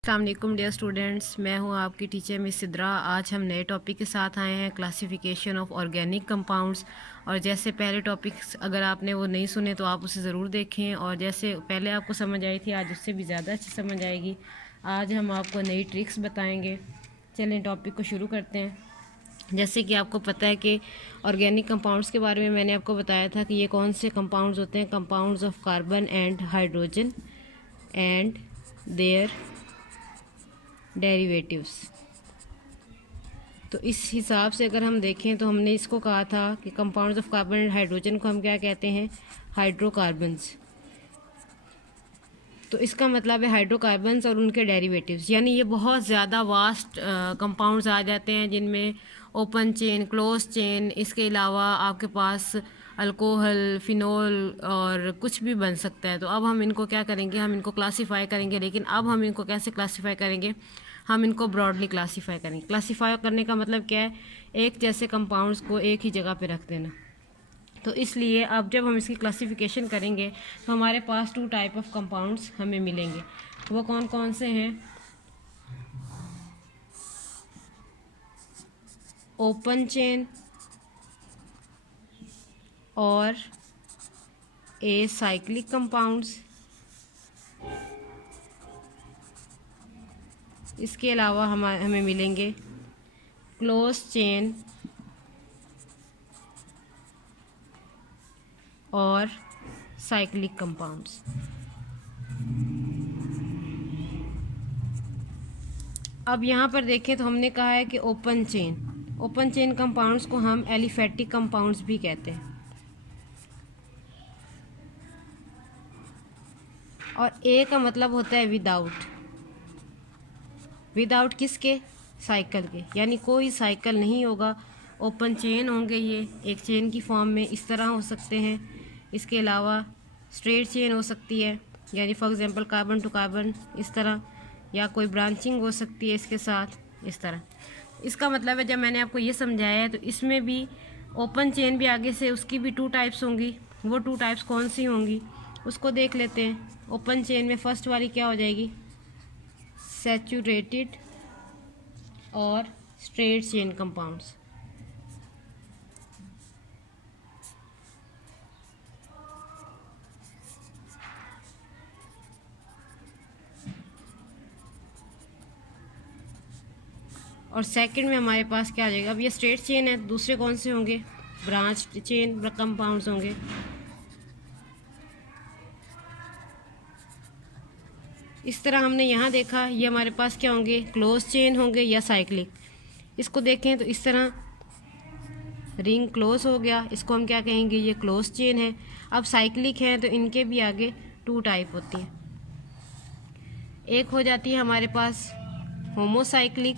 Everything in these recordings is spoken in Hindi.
अस्सलाम वालेकुम डियर स्टूडेंट्स, मैं हूं आपकी टीचर मिस सिद्रा। आज हम नए टॉपिक के साथ आए हैं, क्लासिफिकेशन ऑफ ऑर्गेनिक कंपाउंड्स। और जैसे पहले टॉपिक्स अगर आपने वो नहीं सुने तो आप उसे ज़रूर देखें, और जैसे पहले आपको समझ आई थी आज उससे भी ज़्यादा अच्छी समझ आएगी। आज हम आपको नई ट्रिक्स बताएंगे। चलें टॉपिक को शुरू करते हैं। जैसे कि आपको पता है कि ऑर्गेनिक कंपाउंड्स के बारे में मैंने आपको बताया था कि ये कौन से कंपाउंड्स होते हैं। Compounds of carbon and hydrogen and their derivatives. तो इस हिसाब से अगर हम देखें तो हमने इसको कहा था कि compounds of carbon and hydrogen को हम क्या कहते हैं, हाइड्रोकार्बन्स। तो इसका मतलब है हाइड्रोकार्बन्स और उनके डेरिवेटिव्स, यानी ये बहुत ज़्यादा वास्ट कंपाउंड्स आ जाते हैं जिनमें ओपन चेन, क्लोज चेन, इसके अलावा आपके पास अल्कोहल, फिनोल और कुछ भी बन सकता है। तो अब हम इनको क्या करेंगे, हम इनको क्लासीफाई करेंगे। लेकिन अब हम इनको कैसे क्लासीफाई करेंगे, हम इनको ब्रॉडली क्लासीफाई करेंगे। क्लासीफाई करने का मतलब क्या है, एक जैसे कंपाउंड्स को एक ही जगह पे रख देना। तो इसलिए अब जब हम इसकी क्लासिफिकेशन करेंगे तो हमारे पास 2 टाइप ऑफ कंपाउंड्स हमें मिलेंगे। वो कौन कौन से हैं, ओपन चेन और ए साइक्लिक कंपाउंड्स। इसके अलावा हमें मिलेंगे क्लोज चेन और साइक्लिक कंपाउंड्स। अब यहाँ पर देखें तो हमने कहा है कि ओपन चेन कंपाउंड्स को हम एलिफेटिक कंपाउंड्स भी कहते हैं। और ए का मतलब होता है विदाउट। विदाउट किसके, साइकिल के, यानी कोई साइकिल नहीं होगा। ओपन चेन होंगे, ये एक चेन की फॉर्म में इस तरह हो सकते हैं। इसके अलावा स्ट्रेट चेन हो सकती है, यानी for example carbon to carbon इस तरह, या कोई ब्रांचिंग हो सकती है इसके साथ इस तरह। इसका मतलब है जब मैंने आपको ये समझाया है तो इसमें भी ओपन चेन भी आगे से उसकी भी 2 टाइप्स होंगी। वो 2 टाइप्स कौन सी होंगी उसको देख लेते हैं। ओपन चेन में फर्स्ट वाली क्या हो जाएगी, सैचुरेटेड और स्ट्रेट चेन कंपाउंड्स। और सेकंड में हमारे पास क्या आ जाएगा, अब ये स्ट्रेट चेन है, दूसरे कौन से होंगे, ब्रांच चेन कंपाउंड्स होंगे। इस तरह हमने यहाँ देखा, ये हमारे पास क्या होंगे, क्लोज चेन होंगे या साइक्लिक। इसको देखें तो इस तरह रिंग क्लोज हो गया, इसको हम क्या कहेंगे, ये क्लोज चेन है। अब साइक्लिक है तो इनके भी आगे 2 टाइप होती है। एक हो जाती है हमारे पास होमोसाइक्लिक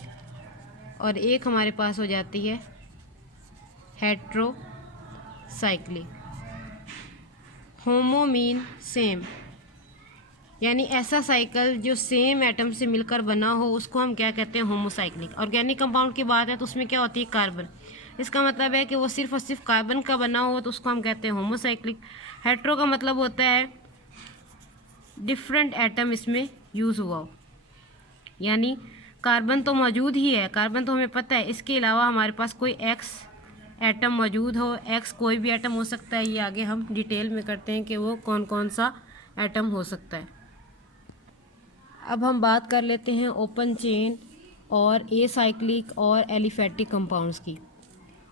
और एक हमारे पास हो जाती है हेट्रोसाइक्लिक। होमो मीन सेम, यानी ऐसा साइकिल जो सेम एटम से मिलकर बना हो उसको हम क्या कहते हैं, होमोसाइक्लिक। ऑर्गेनिक कंपाउंड की बात है तो उसमें क्या होती है, कार्बन। इसका मतलब है कि वो सिर्फ और सिर्फ कार्बन का बना हो तो उसको हम कहते हैं होमोसाइक्लिक। हेट्रो का मतलब होता है डिफरेंट एटम इसमें यूज़ हुआ हो, यानी कार्बन तो मौजूद ही है, कार्बन तो हमें पता है, इसके अलावा हमारे पास कोई एक्स एटम मौजूद हो। एक्स कोई भी एटम हो सकता है, ये आगे हम डिटेल में करते हैं कि वो कौन कौन सा एटम हो सकता है। अब हम बात कर लेते हैं ओपन चेन और ए साइक्लिक और एलिफेटिक कंपाउंड्स की।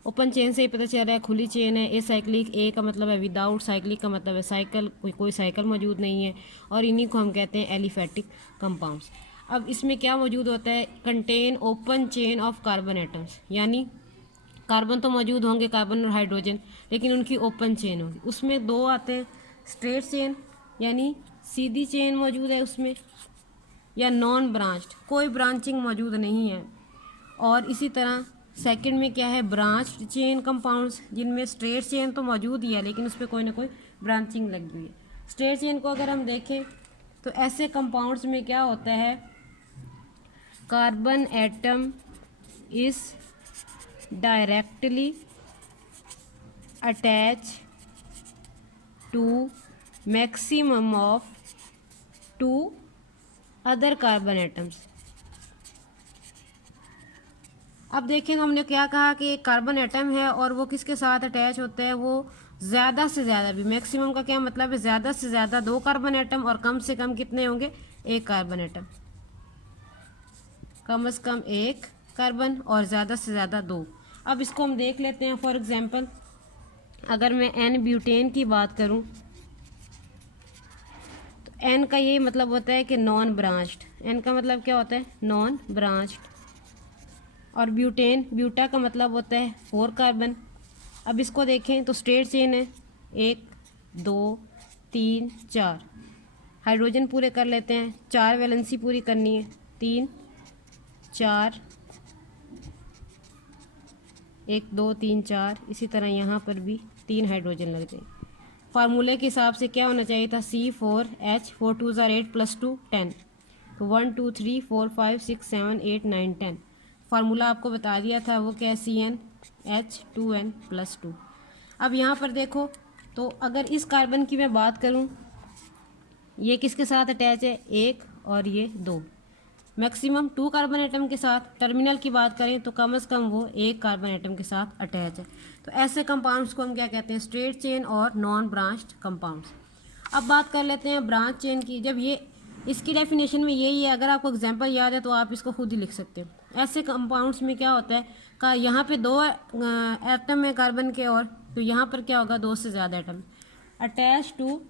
ओपन चेन से ही पता चल रहा है खुली चेन है। ए साइक्लिक, ए का मतलब है विदाउट, साइक्लिक का मतलब है साइकिल, कोई साइकिल मौजूद नहीं है, और इन्हीं को हम कहते हैं एलिफेटिक कंपाउंड्स। अब इसमें क्या मौजूद होता है, contain open chain of carbon atoms, यानी कार्बन तो मौजूद होंगे, कार्बन और हाइड्रोजन, लेकिन उनकी ओपन चेन होगी। उसमें 2 आते हैं, स्ट्रेट चेन यानी सीधी चेन मौजूद है उसमें, या नॉन ब्रांच्ड, कोई ब्रांचिंग मौजूद नहीं है। और इसी तरह सेकंड में क्या है, ब्रांच्ड चेन कंपाउंड्स, जिनमें स्ट्रेट चेन तो मौजूद ही है लेकिन उस पर कोई ना कोई ब्रांचिंग लगी हुई है। स्ट्रेट चेन को अगर हम देखें तो ऐसे कंपाउंड्स में क्या होता है, carbon atom is directly attach to maximum of 2 other carbon atoms. अब देखेंगे हमने क्या कहा कि एक कार्बन एटम है और वो किसके साथ अटैच होता है, वो ज़्यादा से ज़्यादा भी, मैक्सिमम का क्या मतलब है, ज़्यादा से ज़्यादा 2 कार्बन एटम और कम से कम कितने होंगे, 1 कार्बन एटम। कम से कम 1 कार्बन और ज़्यादा से ज़्यादा 2। अब इसको हम देख लेते हैं। फॉर एग्जांपल अगर मैं एन ब्यूटेन की बात करूं तो एन का ये मतलब होता है कि नॉन ब्रांच्ड। एन का मतलब क्या होता है, नॉन ब्रांच्ड। और ब्यूटेन, ब्यूटा का मतलब होता है 4 कार्बन। अब इसको देखें तो स्ट्रेट चेन है, 1 2 3 4। हाइड्रोजन पूरे कर लेते हैं, 4 वैलेंसी पूरी करनी है, 3 4, 1 2 3 4। इसी तरह यहाँ पर भी 3 हाइड्रोजन लग जाए। फार्मूले के हिसाब से क्या होना चाहिए था, C4H, 4 2 ज़ार 8 + 2 10। तो 1 2 3 4 5 6 7 8 9 10। फार्मूला आपको बता दिया था, वो क्या है, CnH2n+2। अब यहाँ पर देखो तो अगर इस कार्बन की मैं बात करूँ, ये किसके साथ अटैच है, 1 और ये 2। मैक्सिमम 2 कार्बन एटम के साथ। टर्मिनल की बात करें तो कम से कम वो 1 कार्बन एटम के साथ अटैच है। तो ऐसे कंपाउंड्स को हम क्या कहते हैं, स्ट्रेट चेन और नॉन ब्रांच्ड कंपाउंड्स। अब बात कर लेते हैं ब्रांच चेन की। जब ये, इसकी डेफिनेशन में यही है, अगर आपको एग्जांपल याद है तो आप इसको खुद ही लिख सकते हो। ऐसे कंपाउंड्स में क्या होता है का, यहाँ पे 2 एटम है कार्बन के, और तो यहाँ पर क्या होगा, 2 से ज़्यादा atom attach to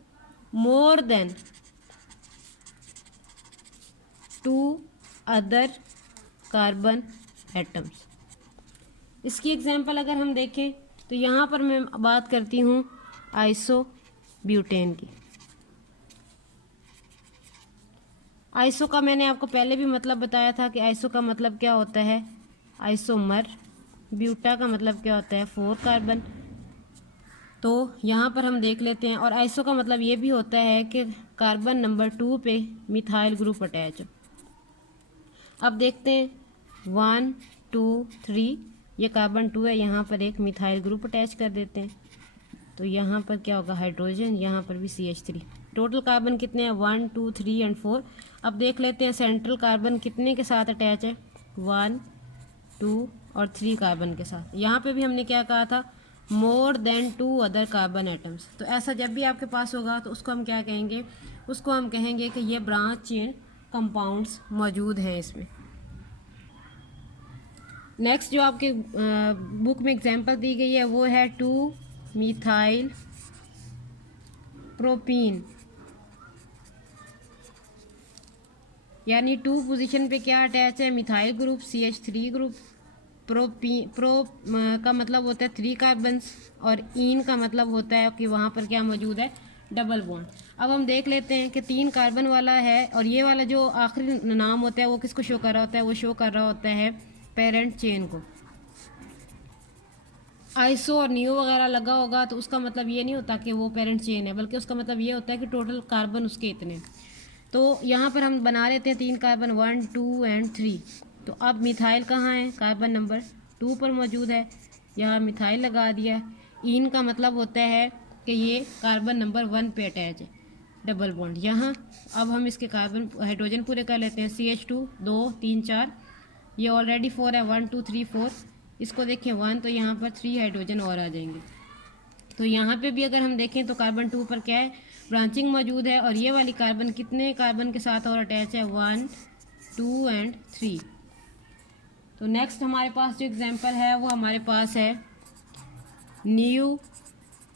more than 2 other carbon atoms. इसकी एग्जांपल अगर हम देखें तो यहाँ पर मैं बात करती हूँ आइसो ब्यूटेन की। आइसो का मैंने आपको पहले भी मतलब बताया था कि आइसो का मतलब क्या होता है, आइसोमर। ब्यूटा का मतलब क्या होता है, 4 कार्बन। तो यहाँ पर हम देख लेते हैं। और आइसो का मतलब ये भी होता है कि कार्बन नंबर 2 पे मिथाइल ग्रुप अटैच हो। अब देखते हैं 1 2 3, ये कार्बन 2 है, यहाँ पर एक मिथाइल ग्रुप अटैच कर देते हैं। तो यहाँ पर क्या होगा, हाइड्रोजन, यहाँ पर भी CH3। टोटल कार्बन कितने हैं, 1 2 3 एंड 4। अब देख लेते हैं सेंट्रल कार्बन कितने के साथ अटैच है, 1 2 और 3 कार्बन के साथ। यहाँ पे भी हमने क्या कहा था, मोर देन 2 अदर कार्बन एटम्स। तो ऐसा जब भी आपके पास होगा तो उसको हम क्या कहेंगे, उसको हम कहेंगे कि ये ब्रांच चेन कंपाउंड्स मौजूद हैं इसमें। नेक्स्ट जो आपके बुक में एग्जांपल दी गई है वो है 2 मिथाइल प्रोपीन। यानी 2 पोजीशन पे क्या अटैच है, मिथाइल ग्रुप, CH3 ग्रुप। का मतलब होता है 3 कार्बन्स, और इन का मतलब होता है कि वहाँ पर क्या मौजूद है, डबल बॉन्ड। अब हम देख लेते हैं कि 3 कार्बन वाला है, और ये वाला जो आखिरी नाम होता है वो किसको शो कर रहा होता है, वो शो कर रहा होता है पेरेंट चेन को। आइसो और नियो वगैरह लगा होगा तो उसका मतलब ये नहीं होता कि वो पेरेंट चेन है, बल्कि उसका मतलब ये होता है कि टोटल कार्बन उसके इतने। तो यहाँ पर हम बना लेते हैं 3 कार्बन, 1 2 एंड 3। तो अब मिथाइल कहाँ है, कार्बन नंबर 2 पर मौजूद है, यहाँ मिथाइल लगा दिया। इन का मतलब होता है कि ये कार्बन नंबर 1 पे अटैच है, डबल बॉन्ड यहाँ। अब हम इसके कार्बन हाइड्रोजन पूरे कर लेते हैं, CH2 2 3 4, ये ऑलरेडी 4 है, 1 2 3 4। इसको देखें 1, तो यहाँ पर 3 हाइड्रोजन और आ जाएंगे। तो यहाँ पे भी अगर हम देखें तो कार्बन 2 पर क्या है, ब्रांचिंग मौजूद है, और ये वाली कार्बन कितने कार्बन के साथ और अटैच है, 1 2 एंड 3। तो नेक्स्ट हमारे पास जो एग्जांपल है वो हमारे पास है न्यू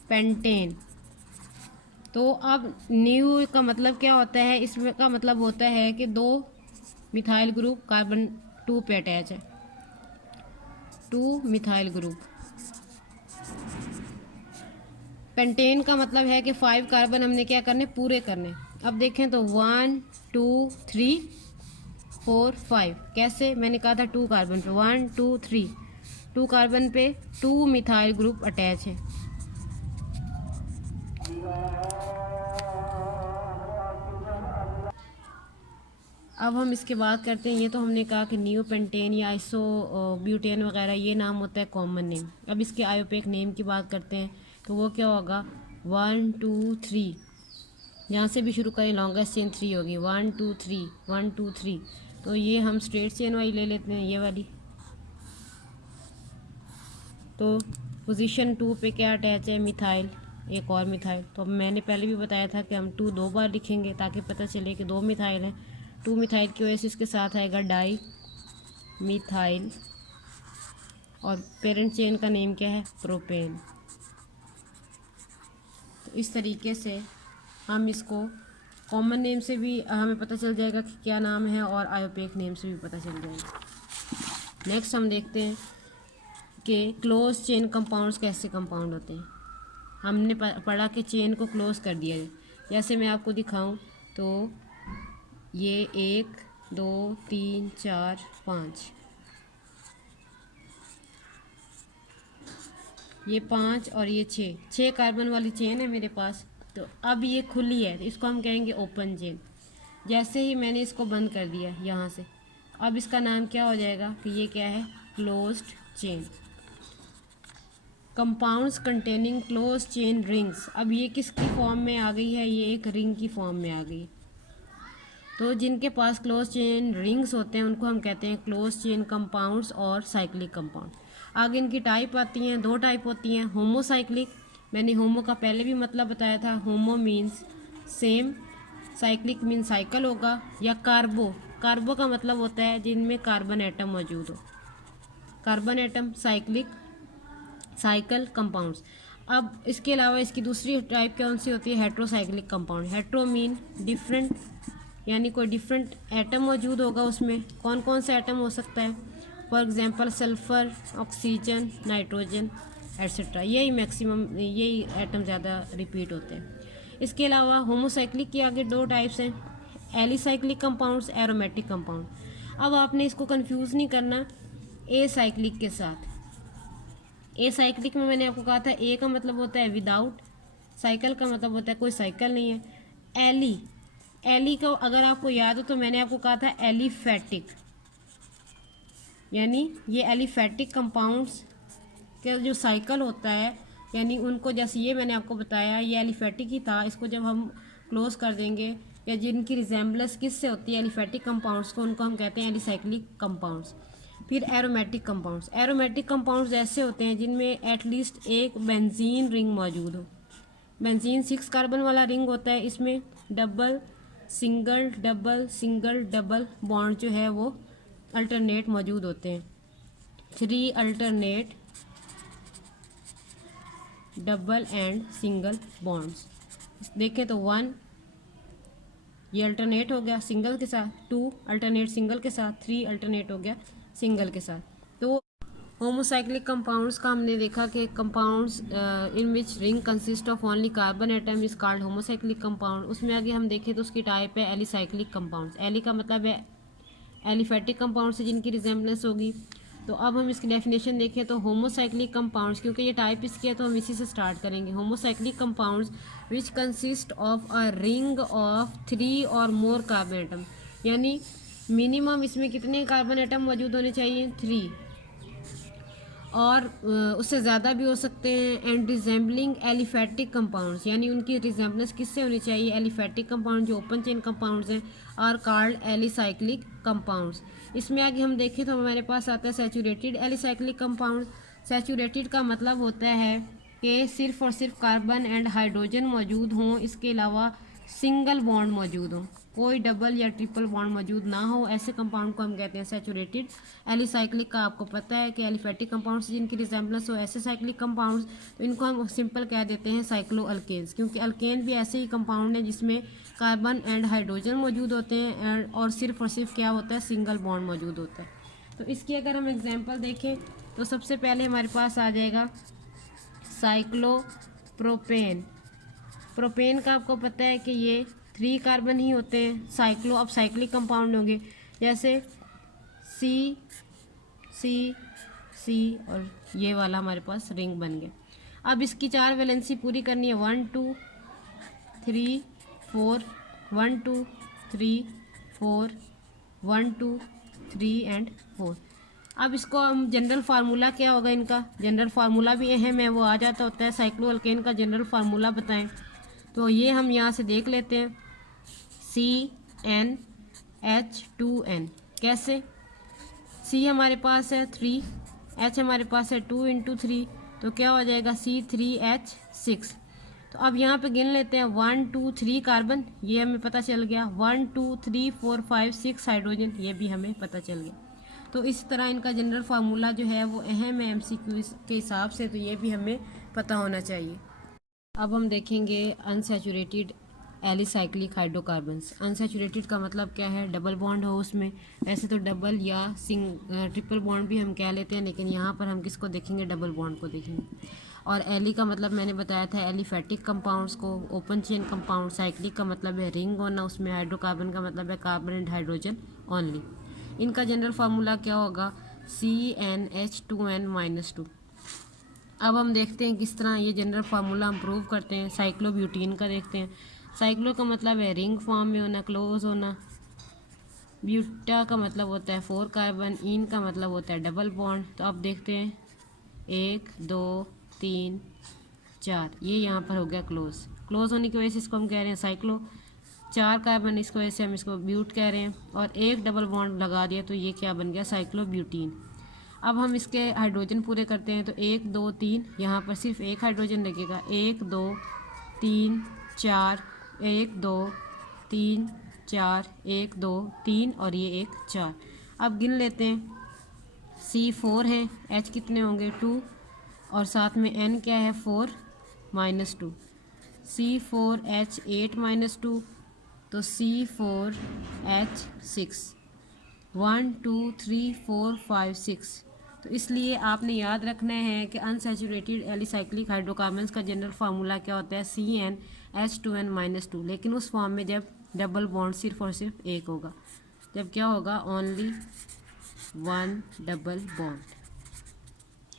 पेंटेन। तो अब न्यू का मतलब क्या होता है, इसमें का मतलब होता है कि 2 मिथाइल ग्रुप कार्बन 2 पे अटैच है, 2 मिथाइल ग्रुप। पेंटेन का मतलब है कि 5 कार्बन हमने क्या करने, पूरे करने। अब देखें तो 1 2 3 4 5। कैसे, मैंने कहा था 2 कार्बन पे, 1 2 3, 2 कार्बन पे 2 मिथाइल ग्रुप अटैच है। अब हम इसके बात करते हैं। ये तो हमने कहा कि न्यू पेंटेन या आइसो ब्यूटेन वगैरह ये नाम होता है कॉमन नेम। अब इसके आयोपेक नेम की बात करते हैं तो वो क्या होगा, 1 2 3 यहाँ से भी शुरू करें, लॉन्गेस्ट चेन 3 होगी, 1 2 3 1 2 3। तो ये हम स्ट्रेट चेन वाली ले लेते हैं, ये वाली। तो पोजीशन 2 पे क्या अटैच है, मिथाइल, एक और मिथाइल। तो अब मैंने पहले भी बताया था कि हम 2 2 बार लिखेंगे ताकि पता चले कि 2 मिथाइल हैं। 2 मिथाइल की वजह से इसके साथ आएगा डाई मिथाइल, और पेरेंट चेन का नेम क्या है, प्रोपेन। तो इस तरीके से हम इसको कॉमन नेम से भी हमें पता चल जाएगा कि क्या नाम है, और आयोपेक नेम से भी पता चल जाएगा। नेक्स्ट हम देखते हैं कि क्लोज चेन कंपाउंड्स कैसे कंपाउंड होते हैं। हमने पढ़ा कि चेन को क्लोज कर दिया है। जैसे मैं आपको दिखाऊं तो ये 1 2 3 4 5, ये 5 और ये 6 कार्बन वाली चेन है मेरे पास। तो अब ये खुली है, तो इसको हम कहेंगे ओपन चेन। जैसे ही मैंने इसको बंद कर दिया यहाँ से, अब इसका नाम क्या हो जाएगा कि ये क्या है, closed chain. Compounds containing close chain rings, अब ये किसकी फॉर्म में आ गई है, ये एक रिंग की फॉर्म में आ गई। तो जिनके पास क्लोज चेन रिंग्स होते हैं उनको हम कहते हैं क्लोज चेन कंपाउंड्स और साइक्लिक कंपाउंड। आगे इनकी टाइप आती हैं, 2 टाइप होती हैं। होमोसाइक्लिक, मैंने होमो का पहले भी मतलब बताया था, होमो means same, cyclic mean cycle होगा, या कार्बो, कार्बो का मतलब होता है जिनमें कार्बन एटम मौजूद हो, carbon atom, cyclic, cycle compounds. अब इसके अलावा इसकी दूसरी टाइप कौन सी होती है, heterocyclic compound. Hetero mean different, यानी कोई डिफरेंट एटम मौजूद होगा उसमें। कौन कौन सा एटम हो सकता है, for example sulphur, oxygen, nitrogen etcetera. यही मैक्सिमम, यही एटम ज़्यादा रिपीट होते हैं। इसके अलावा होमोसाइक्लिक की आगे 2 टाइप्स हैं, एलिसाइक्लिक कंपाउंड्स, एरोमेटिक कंपाउंड। अब आपने इसको कंफ्यूज नहीं करना ए साइक्लिक के साथ। ए साइक्लिक में मैंने आपको कहा था ए का मतलब होता है विदाउट, साइकिल का मतलब होता है कोई साइकिल नहीं है। एली, एली को अगर आपको याद हो तो मैंने आपको कहा था एलिफेटिक, यानी ये एलिफेटिक कंपाउंड्स का जो साइकिल होता है, यानी उनको, जैसे ये मैंने आपको बताया ये एलिफेटिक ही था, इसको जब हम क्लोज कर देंगे या जिनकी रिजेम्बलेंस किससे होती है एलिफेटिक कंपाउंड्स को, उनको हम कहते हैं एलिसाइक्लिक कंपाउंड्स। फिर एरोमेटिक कंपाउंड्स, एरोमेटिक कंपाउंड्स ऐसे होते हैं जिनमें एटलीस्ट एक बेंजीन रिंग मौजूद हो। बेंजीन 6 कार्बन वाला रिंग होता है, इसमें double single double single double bond जो है वो अल्टरनेट मौजूद होते हैं, 3 alternate double and single bonds. देखें तो 1 ये अल्टरनेट हो गया सिंगल के साथ, 2 अल्टरनेट सिंगल के साथ, 3 अल्टरनेट हो गया सिंगल के साथ। तो होमोसाइक्लिक कंपाउंड्स का हमने देखा कि compounds in which ring consist of only carbon atom is called homocyclic compound. उसमें आगे हम देखें तो उसकी टाइप है एलिसाइक्लिक कंपाउंड्स। एली का मतलब है एलिफेटिक कंपाउंड से जिनकी रिजेम्बलेंस होगी। तो अब हम इसकी डेफिनेशन देखें तो होमोसाइक्लिक कंपाउंड्स, क्योंकि ये टाइप इसकी है तो हम इसी से स्टार्ट करेंगे। Homocyclic compounds which consist of a ring of 3 और मोर कार्बन एटम, यानी मिनिमम इसमें कितने कार्बन एटम मौजूद होने चाहिए, 3, और उससे ज़्यादा भी हो सकते हैं। एंड रिजेंबलिंग एलिफेटिक कंपाउंड्स, यानी उनकी रिजेंबलेंस किससे होनी चाहिए, एलिफेटिक कंपाउंड जो ओपन चेन कंपाउंड्स हैं, आर कॉल्ड एलिसाइक्लिक कंपाउंड्स। इसमें आगे हम देखें तो हमारे पास आता है सैचुरेटेड एलिसाइक्लिक कंपाउंड। सैचुरेटेड का मतलब होता है कि सिर्फ और सिर्फ कार्बन एंड हाइड्रोजन मौजूद हों, इसके अलावा सिंगल बॉन्ड मौजूद हों, कोई डबल या ट्रिपल बॉन्ड मौजूद ना हो, ऐसे कंपाउंड को हम कहते हैं सैचुरेटेड एलिसाइक्लिक। का आपको पता है कि एलिफेटिक कंपाउंड्स जिनकी रिजेम्बलेंस हो ऐसे साइक्लिक कंपाउंड्स, तो इनको हम सिंपल कह देते हैं साइक्लो अल्केन्स, क्योंकि अल्केन भी ऐसे ही कंपाउंड है जिसमें कार्बन एंड हाइड्रोजन मौजूद होते हैं और सिर्फ क्या होता है, सिंगल बॉन्ड मौजूद होता है। तो इसकी अगर हम एग्जाम्पल देखें तो सबसे पहले हमारे पास आ जाएगा साइक्लोप्रोपेन। प्रोपेन का आपको पता है कि ये 3 कार्बन ही होते हैं। साइक्लो, अब साइक्लिक कंपाउंड होंगे जैसे सी सी सी, और ये वाला हमारे पास रिंग बन गया। अब इसकी 4 वैलेंसी पूरी करनी है, 1 2 3 4, 1 2 3 4, 1 2 3 एंड 4। अब इसको हम जनरल फार्मूला क्या होगा इनका, जनरल फार्मूला भी अहम है, वो आ जाता होता है। साइक्लो अल्केन का जनरल फार्मूला बताएं तो ये हम यहाँ से देख लेते हैं CnH2n। कैसे? C हमारे पास है 3, H हमारे पास है 2 × 3, तो क्या हो जाएगा C3H6। तो अब यहाँ पे गिन लेते हैं 1 2 3 कार्बन, ये हमें पता चल गया। 1 2 3 4 5 6 हाइड्रोजन, ये भी हमें पता चल गया। तो इस तरह इनका जनरल फार्मूला जो है वो अहम है MCQ के हिसाब से, तो ये भी हमें पता होना चाहिए। अब हम देखेंगे अनसैचुरेटेड एलिसाइक्लिक हाइड्रोकार्बन्स। अनसैचुरेटेड का मतलब क्या है? डबल बॉन्ड हो उसमें। वैसे तो डबल या ट्रिपल बॉन्ड भी हम कह लेते हैं, लेकिन यहाँ पर हम किसको देखेंगे? डबल बॉन्ड को देखेंगे। और एली का मतलब मैंने बताया था एलिफेटिक कंपाउंड्स को। Open chain compound. साइक्लिक का मतलब है रिंग होना उसमें। हाइड्रोकार्बन का मतलब है कार्बन एंड हाइड्रोजन ओनली। इनका जनरल फार्मूला क्या होगा? CnH2n-2। अब हम देखते हैं किस तरह ये जनरल फार्मूला हम प्रूव करते हैं। साइक्लोब्यूटीन का देखते हैं। साइक्लो का मतलब है रिंग फॉर्म में होना, क्लोज होना। ब्यूटा का मतलब होता है 4 कार्बन। इन का मतलब होता है डबल बॉन्ड। तो अब देखते हैं 1 2 3 4, ये यहाँ पर हो गया क्लोज। क्लोज होने की वजह से इसको हम कह रहे हैं साइक्लो। 4 कार्बन, इसको वजह से हम इसको ब्यूट कह रहे हैं। और एक डबल बॉन्ड लगा दिया तो ये क्या बन गया? साइक्लोब्यूटीन। अब हम इसके हाइड्रोजन पूरे करते हैं। तो 1 2 3, यहाँ पर सिर्फ एक हाइड्रोजन लगेगा। 1 2 3 4, 1 2 3 4, 1 2 3 और ये 1 4। अब गिन लेते हैं। C4 है, H कितने होंगे? 2, और साथ में N क्या है? 4 - 2। C4H8 - 2, तो C4H6। 1 2 3 4 5 6। तो इसलिए आपने याद रखना है कि अनसैचुरेटेड एलिसाइक्लिक हाइड्रोकार्बन्स का जनरल फार्मूला क्या होता है? CnH2n-2, लेकिन उस फॉर्म में जब डबल बॉन्ड सिर्फ और सिर्फ एक होगा। जब क्या होगा? Only 1 double bond.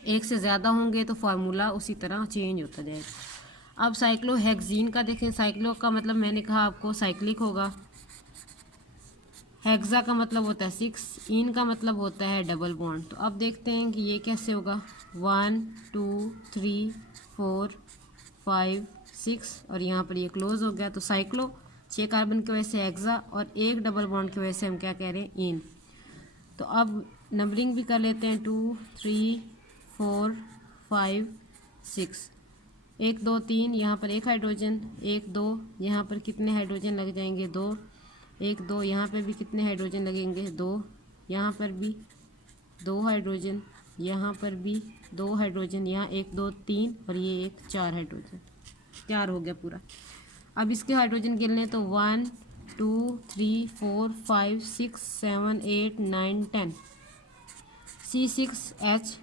एक से ज़्यादा होंगे तो फार्मूला उसी तरह चेंज होता जाएगा। अब साइक्लोहेक्सीन का देखें। साइक्लो का मतलब मैंने कहा आपको साइक्लिक होगा। हेक्सा का मतलब होता है 6। इन का मतलब होता है डबल बॉन्ड। तो अब देखते हैं कि ये कैसे होगा। 1 2 3 4 5 6, और यहाँ पर ये क्लोज हो गया। तो साइक्लो 6 कार्बन की वजह से हेक्सा, और एक डबल बॉन्ड की वजह से हम क्या कह रहे हैं? इन। तो अब नंबरिंग भी कर लेते हैं। 2 3 4 5 6। 1 2 3, यहाँ पर एक हाइड्रोजन। 1 2, यहाँ पर कितने हाइड्रोजन लग जाएंगे? 2। 1 2, यहाँ पर भी कितने हाइड्रोजन लगेंगे? 2। यहाँ पर भी 2 हाइड्रोजन, यहाँ पर भी 2 हाइड्रोजन, यहाँ 1 2 3 और ये एक 4 हाइड्रोजन। 4 हो गया पूरा। अब इसके हाइड्रोजन गिन लें तो 1 2 3 4 5 6 7 8 9 10। C6H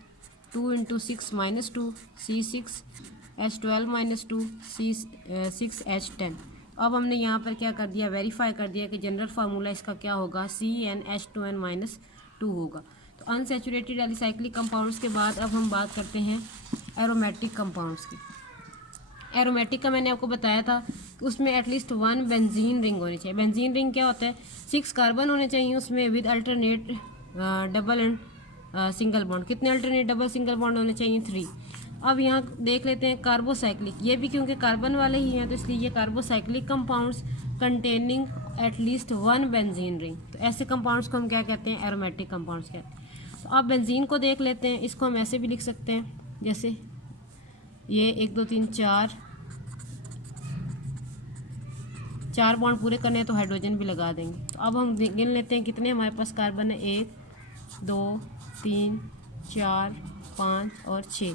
2 × 6 - 2, C6H12 - 2, C6H10। अब हमने यहाँ पर क्या कर दिया? वेरीफाई कर दिया कि जनरल फार्मूला इसका क्या होगा? CnH2n-2 होगा। तो अनसैचुरेटेड एलिसाइक्लिक कंपाउंड्स के बाद अब हम बात करते हैं एरोमेटिक कंपाउंड्स की। एरोमेटिक का मैंने आपको बताया था कि उसमें एटलीस्ट 1 बेंजीन रिंग होनी चाहिए। बेंजीन रिंग क्या होता है? 6 कार्बन होने चाहिए उसमें with alternate double and single bond. कितने अल्टरनेट डबल सिंगल बॉन्ड होने चाहिए? 3। अब यहाँ देख लेते हैं कार्बोसाइक्लिक। ये भी क्योंकि कार्बन वाले ही हैं तो इसलिए ये carbocyclic compounds containing at least 1 benzene ring. तो ऐसे कंपाउंड्स को हम क्या कहते हैं? एरोमेटिक कंपाउंड्स कहते हैं। तो अब बेंजीन को देख लेते हैं। इसको हम ऐसे भी लिख सकते हैं, जैसे ये 1 2 3 4 बॉन्ड पूरे करने हैं तो हाइड्रोजन भी लगा देंगे। तो अब हम गिन लेते हैं कितने हमारे पास कार्बन है। 1 2 3 4 5 और 6।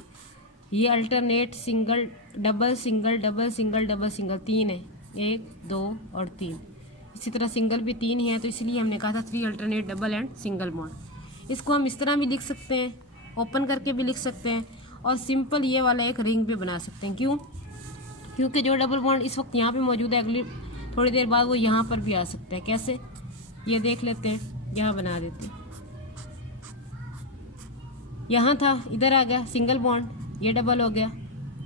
ये alternate single double single double single double single 3 है। 1 2 और 3। इसी तरह सिंगल भी 3 ही है, तो इसलिए हमने कहा था 3 alternate double and single bond. इसको हम इस तरह भी लिख सकते हैं, ओपन करके भी लिख सकते हैं, और सिंपल ये वाला एक रिंग भी बना सकते हैं। क्यों? क्योंकि जो डबल बॉन्ड इस वक्त यहाँ पे मौजूद है, अगली थोड़ी देर बाद वो यहाँ पर भी आ सकता है। कैसे? ये देख लेते हैं, यहाँ बना देते हैं। यहाँ था, इधर आ गया सिंगल बॉन्ड, ये डबल हो गया,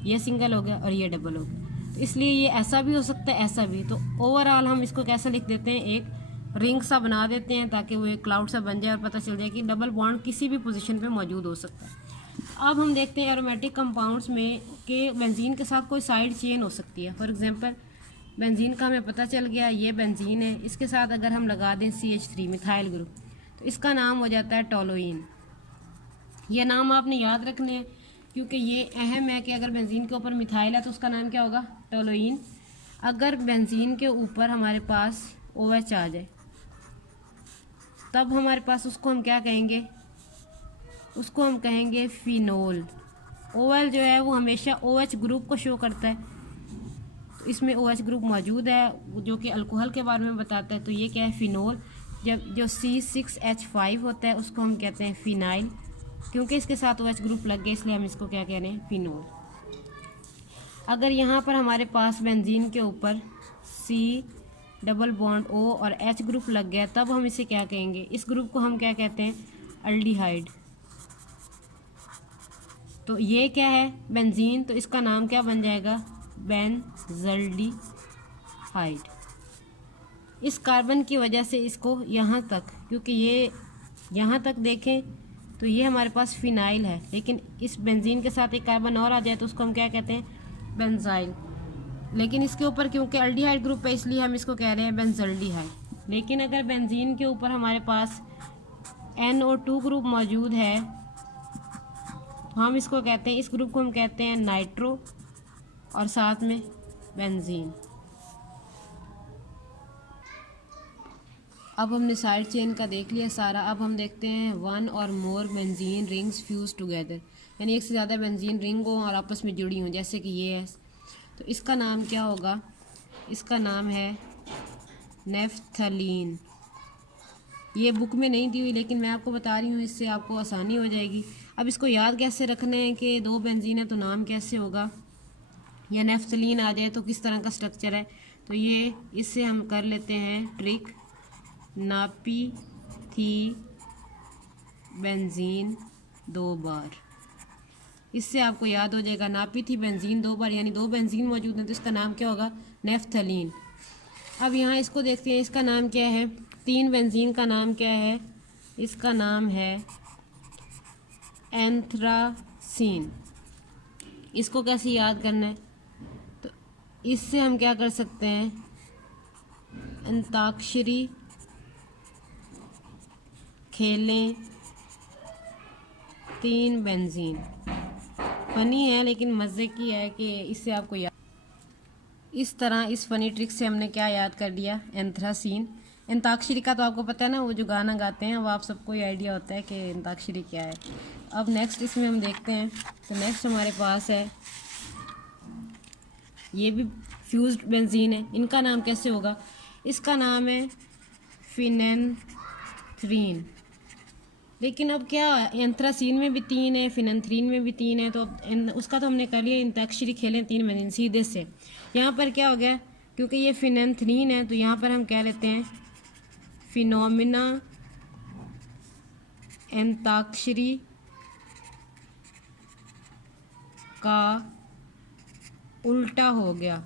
ये सिंगल हो गया और ये डबल हो गया। तो इसलिए ये ऐसा भी हो सकता है, ऐसा भी। तो ओवरऑल हम इसको कैसा लिख देते हैं? एक रिंग सा बना देते हैं ताकि वो एक क्लाउड सा बन जाए और पता चल जाए कि डबल बॉन्ड किसी भी पोजीशन पे मौजूद हो सकता है। अब हम देखते हैं एरोमेटिक कंपाउंड्स में कि बेंजीन के साथ कोई साइड चेन हो सकती है। फॉर एग्जांपल बेंजीन का हमें पता चल गया, ये बेंजीन है। इसके साथ अगर हम लगा दें CH3 मिथाइल ग्रुप, तो इसका नाम हो जाता है टोलुइन। ये नाम आपने याद रखने हैं क्योंकि ये अहम है कि अगर बेंजीन के ऊपर मिथाइल है तो उसका नाम क्या होगा, टोलुइन। अगर बेंजीन के ऊपर हमारे पास OH आ जाए तब हमारे पास उसको हम क्या कहेंगे, उसको हम कहेंगे फिनोल। OL जो है वो हमेशा OH ग्रुप को शो करता है, तो इसमें OH ग्रुप मौजूद है जो कि अल्कोहल के बारे में बताता है। तो ये क्या है, फिनोल। जब जो C6H5 होता है उसको हम कहते हैं फिनाइल, क्योंकि इसके साथ OH ग्रुप लग गया इसलिए हम इसको क्या कह रहे हैं, फिनोल। अगर यहाँ पर हमारे पास बेंजीन के ऊपर C डबल बॉन्ड O और H ग्रुप लग गया तब हम इसे क्या कहेंगे, इस ग्रुप को हम क्या कहते हैं, अल्डिहाइड। तो ये क्या है, बेंजीन, तो इसका नाम क्या बन जाएगा, बेंजल्डिहाइड। इस कार्बन की वजह से इसको यहाँ तक, क्योंकि ये यहाँ तक देखें तो ये हमारे पास फिनाइल है, लेकिन इस बेंजीन के साथ एक कार्बन और आ जाए तो उसको हम क्या कहते हैं, बेंजाइल। लेकिन इसके ऊपर क्योंकि अल्डिहाइड ग्रुप है इसलिए हम इसको कह रहे हैं बेंजल्डिहाइड। लेकिन अगर बेंजीन के ऊपर हमारे पास NO2 ग्रुप मौजूद है हम इसको कहते हैं, इस ग्रुप को हम कहते हैं नाइट्रो और साथ में बेंजीन। अब हमने साइड चेन का देख लिया सारा। अब हम देखते हैं वन और मोर बेंजीन रिंग्स फ्यूज टुगेदर, यानी एक से ज़्यादा बेंजीन रिंग हो और आपस में जुड़ी हों, जैसे कि ये है। तो इसका नाम क्या होगा, इसका नाम है नेफ्थलीन। ये बुक में नहीं दी हुई लेकिन मैं आपको बता रही हूँ, इससे आपको आसानी हो जाएगी। अब इसको याद कैसे रखना है कि दो बेंजीन है तो नाम कैसे होगा, या नेफ्थलीन आ जाए तो किस तरह का स्ट्रक्चर है। तो ये इससे हम कर लेते हैं ट्रिक, नापी थी बेंजीन 2 बार। इससे आपको याद हो जाएगा, नापी थी बेंजीन 2 बार, यानी 2 बेंजीन मौजूद हैं तो इसका नाम क्या होगा, नेफ्थलीन। अब यहाँ इसको देखते हैं, इसका नाम क्या है, 3 बेंजीन का नाम क्या है, इसका नाम है एंथ्रासीन। इसको कैसे याद करना है, तो इससे हम क्या कर सकते हैं, अंताक्षरी खेलें 3 बेंजीन। फनी है लेकिन मज़े की है कि इससे आपको याद, इस तरह इस फनी ट्रिक से हमने क्या याद कर लिया, एंथ्रासीन। अंताक्षरी का तो आपको पता है ना, वो जो गाना गाते हैं वो आप सबको ये आइडिया होता है कि अंताक्षरी क्या है। अब नेक्स्ट इसमें हम देखते हैं, तो नेक्स्ट हमारे पास है, ये भी फ्यूज्ड बेंजीन है। इनका नाम कैसे होगा, इसका नाम है फिनेंथ्रीन। लेकिन अब क्या, एंथ्रासीन में भी 3 है, फिनेंथ्रीन में भी 3 है, तो अब उसका तो हमने कर लिया, अंताक्षरी खेलें 3 बेंजीन सीधे से। यहाँ पर क्या हो गया, क्योंकि ये फिनेंथ्रीन है तो यहाँ पर हम कह लेते हैं फिनोमिना अंताक्षरी का उल्टा हो गया,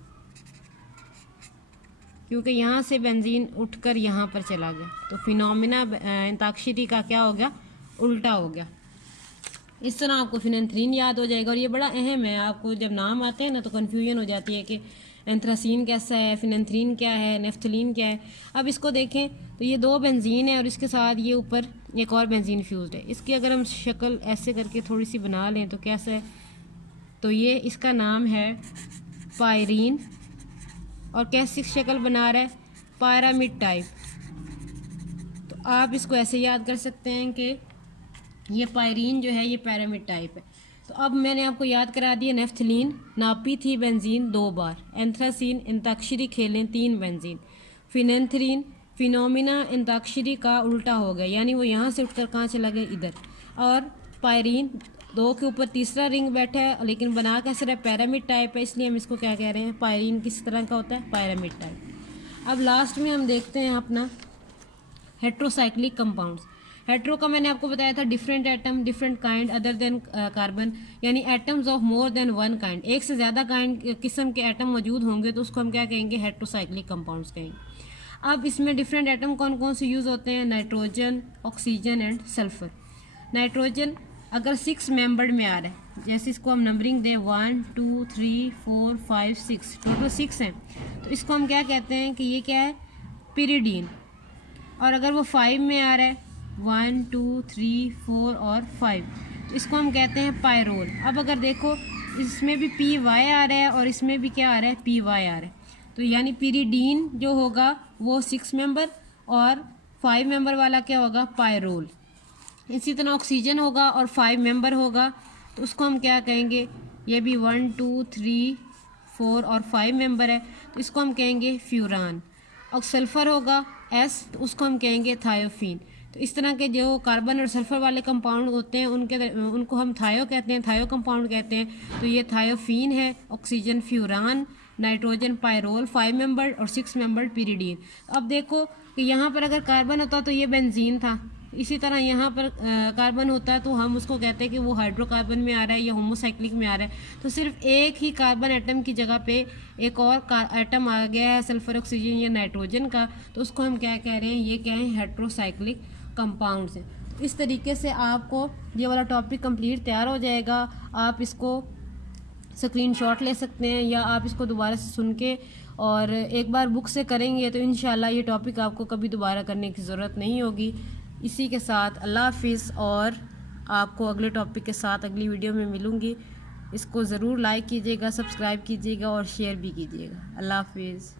क्योंकि यहाँ से बेंजीन उठकर यहाँ पर चला गया, तो फिनोमिना अंताक्षरी का क्या हो गया, उल्टा हो गया। इस तरह आपको फिनेंथ्रीन याद हो जाएगा। और ये बड़ा अहम है, आपको जब नाम आते हैं ना तो कन्फ्यूजन हो जाती है कि एंथ्रासीन कैसा है, फिनेंथ्रीन क्या है, नेफ्थलीन क्या है। अब इसको देखें तो ये 2 बेंजीन है और इसके साथ ये ऊपर एक और बेंजीन फ्यूज्ड है। इसकी अगर हम शक्ल ऐसे करके थोड़ी सी बना लें तो कैसा है, तो ये इसका नाम है पायरीन, और कैसी शक्ल बना रहा है, पायरामिड टाइप। तो आप इसको ऐसे याद कर सकते हैं कि ये पायरीन जो है ये पिरामिड टाइप है। तो अब मैंने आपको याद करा दिया, नेफ्थलीन नापी थी बेंजीन 2 बार, एंथ्रासीन अंताक्षरी खेलें 3 बेंजीन, फिनेंथ्रीन फिनोमिना अंताक्षरी का उल्टा हो गया, यानी वो यहाँ से उठकर कहाँ चला गया, इधर। और पायरीन 2 के ऊपर तीसरा रिंग बैठा है, लेकिन बना कैसे रहा, पिरामिड टाइप है, इसलिए हम इसको क्या कह रहे हैं, पायरीन किस तरह का होता है, पिरामिड टाइप। अब लास्ट में हम देखते हैं अपना हेट्रोसाइक्लिक कंपाउंड्स। हेट्रो का मैंने आपको बताया था, different atom different kind other than carbon, यानी atoms of more than 1 kind, एक से ज़्यादा काइंड किस्म के एटम मौजूद होंगे तो उसको हम क्या कहेंगे, हेट्रोसाइक्लिक कंपाउंड्स कहेंगे। अब इसमें डिफरेंट एटम कौन कौन से यूज़ होते हैं, nitrogen, oxygen and sulphur. Nitrogen अगर 6 मेंबर्ड में आ रहा है, जैसे इसको हम नंबरिंग दें 1 2 3 4 5 6, टोटल 6 हैं, तो इसको हम क्या कहते हैं कि ये क्या है, पिरिडीन। और अगर वो 5 में आ रहा है 1 2 3 4 और 5, तो इसको हम कहते हैं पायरोल। अब अगर देखो इसमें भी पी वाई आ रहा है और इसमें भी क्या आ रहा है, पी वाई आ रहा है, तो यानी पिरिडीन जो होगा वो 6 मेंबर और 5 मेंबर वाला क्या होगा, पायरोल। इसी तरह ऑक्सीजन होगा और 5 मेंबर होगा, तो उसको हम क्या कहेंगे, ये भी 1 2 3 4 और 5 मेंबर है, तो इसको हम कहेंगे फ्यूरान। और सल्फ़र होगा एस, तो उसको हम कहेंगे थायोफीन। तो इस तरह के जो कार्बन और सल्फ़र वाले कंपाउंड होते हैं उनको हम थायो कहते हैं, थायो कंपाउंड कहते हैं। तो ये थायोफीन है, oxygen furan, nitrogen pyrrole 5 member और 6 मेंबर पिरिडीन। अब देखो कि यहाँ पर अगर कार्बन होता तो ये बेंजीन था, इसी तरह यहाँ पर कार्बन होता है तो हम उसको कहते हैं कि वो हाइड्रोकार्बन में आ रहा है या होमोसाइक्लिक में आ रहा है। तो सिर्फ एक ही कार्बन एटम की जगह पे एक और एटम आ गया है सल्फर ऑक्सीजन या नाइट्रोजन का, तो उसको हम क्या कह रहे हैं, ये क्या है, हेट्रोसाइक्लिक कंपाउंड्स हैं। इस तरीके से आपको ये वाला टॉपिक कंप्लीट तैयार हो जाएगा। आप इसको स्क्रीनशॉट ले सकते हैं या आप इसको दोबारा से सुन के और एक बार बुक से करेंगे तो इंशाल्लाह ये टॉपिक आपको कभी दोबारा करने की ज़रूरत नहीं होगी। इसी के साथ अल्लाह हाफिज़, और आपको अगले टॉपिक के साथ अगली वीडियो में मिलूँगी। इसको ज़रूर लाइक कीजिएगा, सब्सक्राइब कीजिएगा और शेयर भी कीजिएगा। अल्लाह हाफिज़।